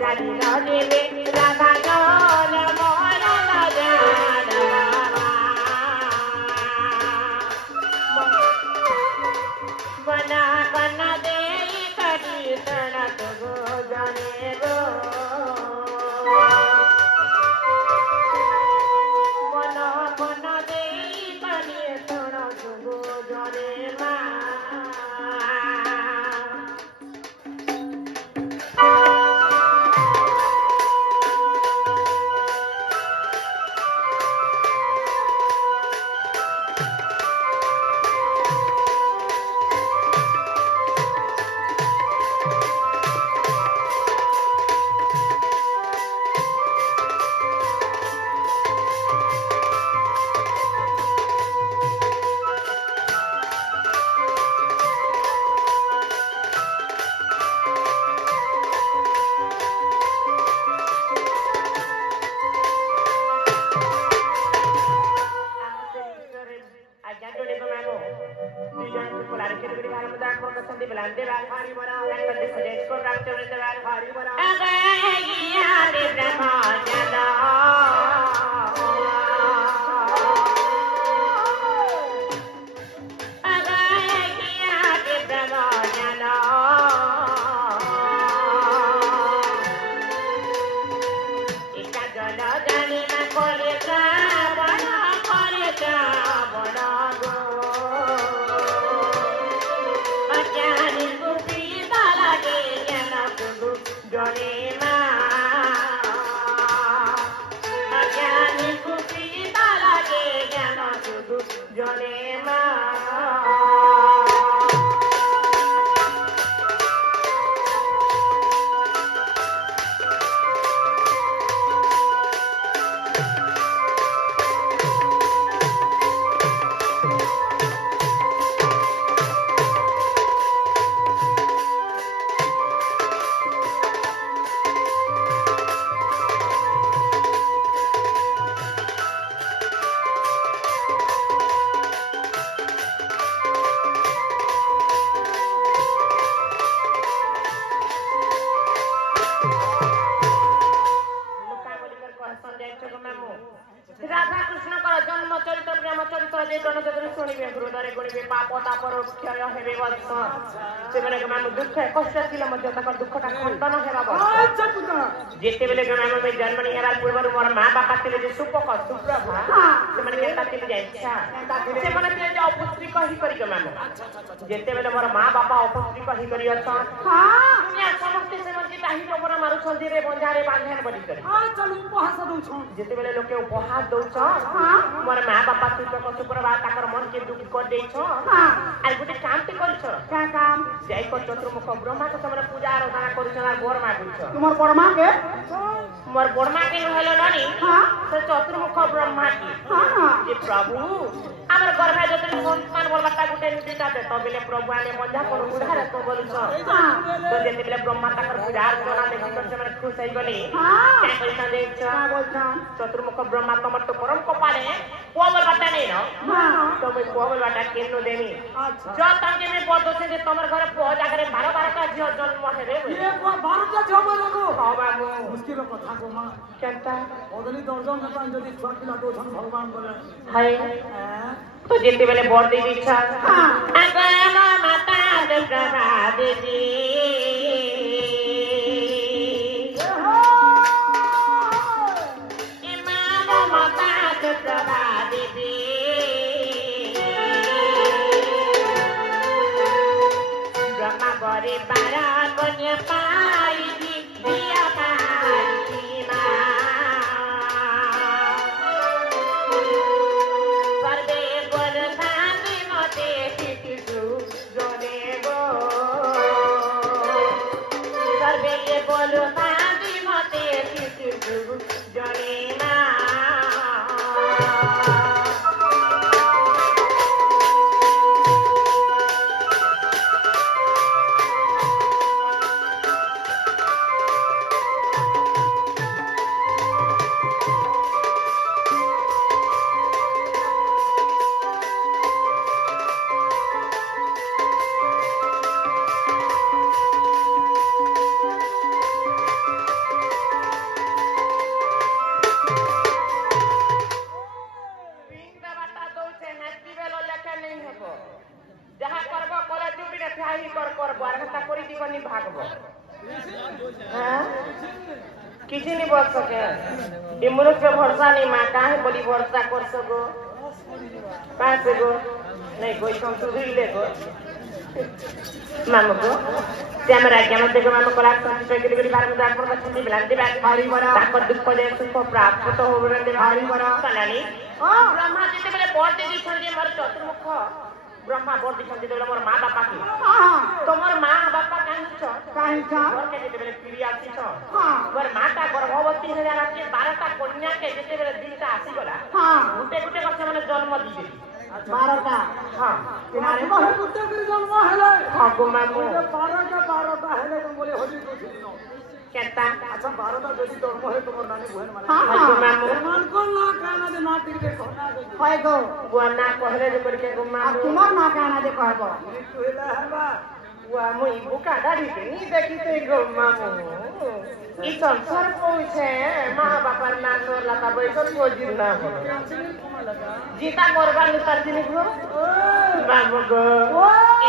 জানি না দেবে রাধা জল মরণ জান বনা বনা দে করি তড়প গো জানে গো বনা বনা দে করি তড়প গো জানে মা राधा कृष्ण जन्म चरित्र प्रेम चरित्र जे जनजन शुणवे हृदय गुणवे पाप तापर क्षय हेबे वत्स से बेले गमाम दुख कष्ट थिले मध्य तक दुखटा खंडन हेबा अच्छा पुत्र जेते बेले गमाम में जन्म नि हेबार पूर्व मोर मां बापा थिले जे सुपक सुप्रभा से माने केता थिले जे इच्छा से माने थिले जे अपपुत्री कहि करी गमाम जेते बेले मोर मां बापा अपपुत्री कहि करी अछन हां दुनिया समस्त से मन जे ताही मोर मारू छंदी रे बंजारे बांधन बडी करी हां चल उपहास दउ छ जेते बेले लोके उपहास दउ छ हां मोर मां बापा सुपक सुप्रभा ताकर मन के दुख कर देई छ हां आ गुटे काम ते करी छ का काम जाई को चतुर्मुख ब्रह्मा के समय पूजा आराधना करू छ और गोर मागु छ तुमर बड़मा के मोर बड़मा के होलो ननी हां से चतुर्मुख ब्रह्मा की हां जे प्रभु हमर गर्भे जतन संतान बोलबाटा गुटे निटा दे तो बेले प्रभु आने मजा करू उधार तो बोलु छ तो जेते बेले ब्रह्मा ताकर पूजा आराधना देखि कर समय खुश होई गली हां का पैसा दे छ बोलछन चतुर्मुख ब्रह्मा तमर तो परम कपाले को बोलबाटा नै न हां तो मैं को बोलबाटा केनो देमी अच्छा जो तंगे में पड़ दोसे जे तमर घरे पहुंच आगरे 12 का झियो जन्म हेबे ये 12 का झियो बोलगो हां बाबू मुश्किल कथा को मां केनता ओदली दर्जन का जदी छुआ पिला तो धन भगवान बोले हाय तो जेते बेले बर दे इच्छा अगम माता दुर्गा देवी इमाम माता दुर्गा देवी ब्रह्मा गरे 12 कन्या पाई दिया पाई मां सर्वे बोल धानी मते तितु जने गो सर्वे बोल धानी मते तितु जने ना କିଛି ନି ବର୍ଷ କେ ଏ ମନୁଷ୍ୟ ଭରସା ନି ମା କାहे ବୋଲି ଭରସା କର ସको କାहे ଗो नहीं कोई कम सुधरी ले गो मामू को ते हमर आज्ञा मत देखो मामू कला संस्कृत के लिए बारे में जान पर छंदी बिलांती बात भारी बड़ा ताकत दुख दे सुख प्राप्त तो हो रहे भारी बड़ा कलानी ब्रह्मा जेते बेले बोल दे दी छंदी मर चतुर्मुख ब्रह्मा बोल दी छंदी देले मोर मां बापा की तोमर मां बापा काहे छ मोर के जेते बेले पीड़ी आसी छ मोर माता गर्भवती हे जाना के 12टा कन्या के जेते बेले दिनटा आसी गला गुटे गुटे कसे माने जन्म दी दे 12टा हां तुम्हारे बहुत गुटे के जन्म हेले हां गो मामू 12टा हेले तुम बोले होली तो दिनो केता अच्छा 12टा जदी जन्म हे तुमर नानी बहन माने हां गो मामू मान को ना काना दे ना टिक दे हाय गो वो ना कहले जे करके गो मामू तुम्हार ना काना दे कहबो तू हेला हबा वो मुई बुका दाढ़ी के नी देखी तो गो मामू ई संसार पहुंचे मां बापर ना सोर लता बैठो को जिरना हो जीता मोरबान तरजिनी गो बाबू गो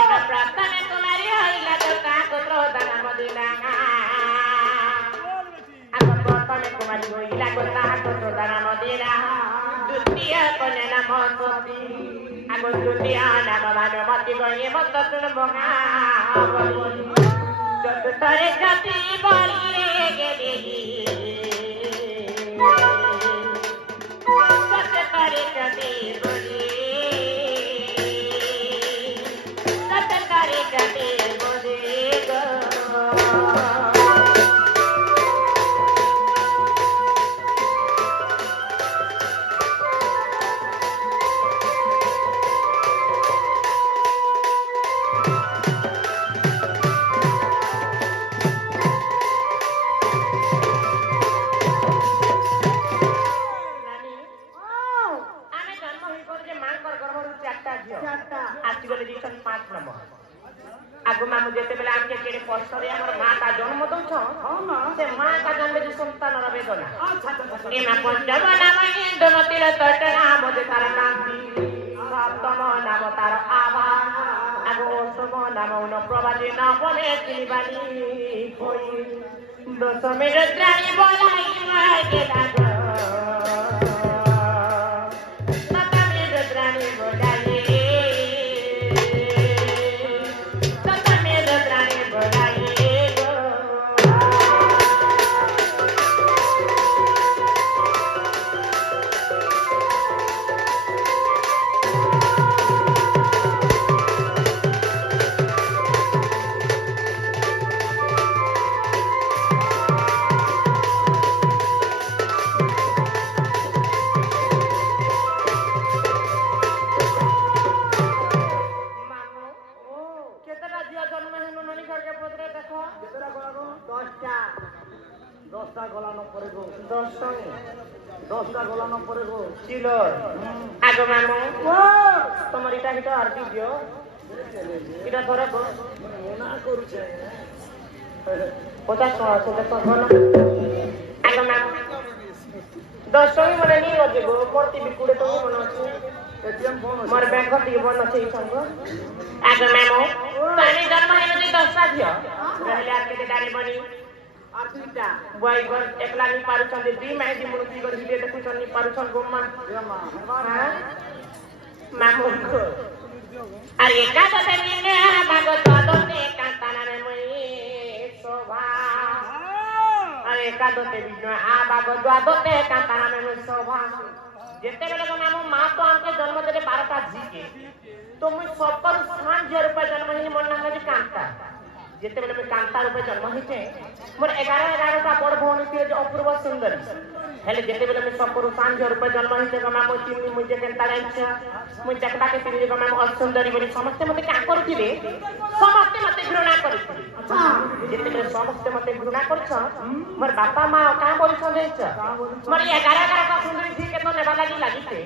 एना प्रार्थना तुम्हारी होइला तो का गोत्र दाना मदिना आगो प्रार्थना तुम्हारी होइला को ता गोत्र दाना मदिना द्वितीय कन्या नाम सती आगो द्वितीय नाम भानुमती गए मत सुन बगा चतुर्थरे गति बड़ी गेली चतुर्थरे गति बड़ी चतुर्थरे गति बड़ी गो आगो मामू जेते बेला आके केडे पस्तरे हमर मां का जन्म दउ छ हां ना से मां का जन्म जे संतान र वेदना अच्छा अच्छा ए मा पंचम नाम इंद्र तिल तटना मोदे तार कांति सप्तम नाम तार आवा आगो अष्टम नाम उन प्रभाजी नाम बने तिबानी कोई दशम रुद्राणी बोलाई माय के लागो सप्तम रुद्राणी बोलाई आगो मामू तुम्हारी इटा हिटा आरती दियो इटा थोड़ा को ना करू छे 50 मन आगो मामू 10 टंगी मने नी लगे गो करती बिकुड़े तो मन अछि एटीएम फोन मोर बैंक खाती बन अछि संग आगो मामू तानी जन्म हे नी 10 टा दियो रहले आके दारी बनी आरतीटा बॉय गर एकला नी पारु छन दी माई दी मुनुती गर हिले देखु छन नी पारु छन गोमा हां मामू को अरे का तो तेने भागवत दोते कांताना रे मई शोभा अरे का तो ते बिनो आ भागवत दोते कांताना रे मई शोभा जेते बेले को नाम मां तो हमके जन्म देले 12टा जी के तो मुई सबकर 5,000 रुपया जन्म ही मन ना जे कांता जेते बेले में कांता रूपे जन्म हिचे मोर 11 टा बड़ भौणी थी जो अपूर्व सुंदर हेले जेते बेले में सब पुरुष 5,000 रुपया जन्म हिचे गमा मो चिमनी मुझे केनता जाइछ मु देखता के तिनी गमा असुंदरी बोली समस्त मते का करथिले समस्त मते घृणा करथिले अच्छा जेते बेले समस्त मते घृणा करछ मोर बापा मां का बोली संदेछ मोर 11 का सुंदरी थी के तो नेबा लागी छे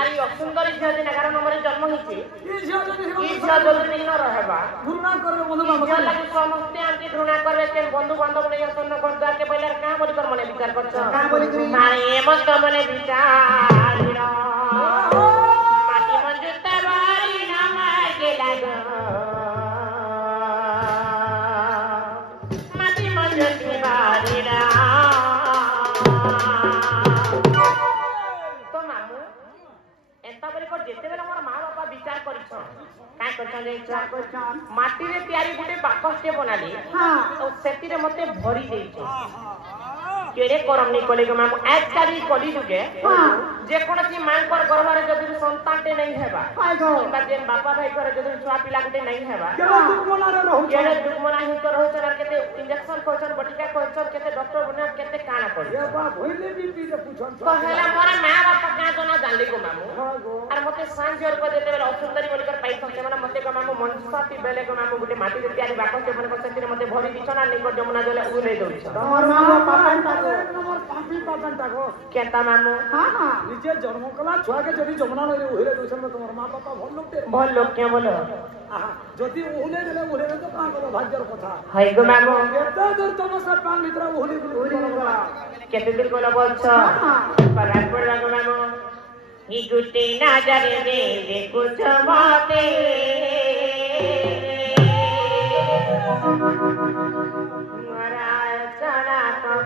आरी असुंदरी जे 11 नंबर जन्म हिचे ई जल्दी न रहबा घृणा करबे बंधु बाबा समस्त आंटी घृणा करबे के बंधु बांधव ने सन्न कर द्वार के पहले का बोली कर मने विचार करछ का बोली मारे मत मने विचार माटी मंजुता बारी नाम के लागो माटी मंजुती बारी ना पर जेते बेला मोर मां बापा विचार करिछ काय करछ जे माटी रे तयारी गुटे बाकसटे बनाली हां और सेती रे मते भरी देइछ केड़े करम नहीं कले गो मामू आज काली कली जुगे हां जे कोनसी मां पर गर्भ रे जदी संतानटे नहीं हेबा काय गो किंबा जेन बापा भाई करे जदी छुआ पिला गुटे नहीं हेबा केड़ा दुर्मना रे रहू केड़े दुर्मना ही तो रहू चर केते इंजेक्शन कोचन बटिका कोचन केते डॉक्टर बने केते काना कर ये बा भइले बीपी रे पूछन कहला मोरा मां बापा का जना जानली गो मामू हां गो और मते सांजर को देते बेला असुंदरी बोलकर पाई सके माने मते गो मामू मनसाती बेले गो मामू गुटे माटी रे तयारी बाकस के बने सेती रे मते भरी दिछना नहीं जमुना जले उ ले दउछ तोर मां बापा पापा एक नंबर पापी पापा गो केता मामू हां हां निजे जन्म कला छुआ के जदी जमुना रे उहिले दोसन तोर मां बापा भल लोकते भल लोक के बोलो जदी उहिले गेले उहिले तो का गलो भाग्यर कथा हाय गो मामू केते दूर तम सब पान भीतर उहिले गला केते दूर बोला बोलछ परार पड़ गो मामू ही गुटे ना जाने दे देखो जमाते मरा चना तो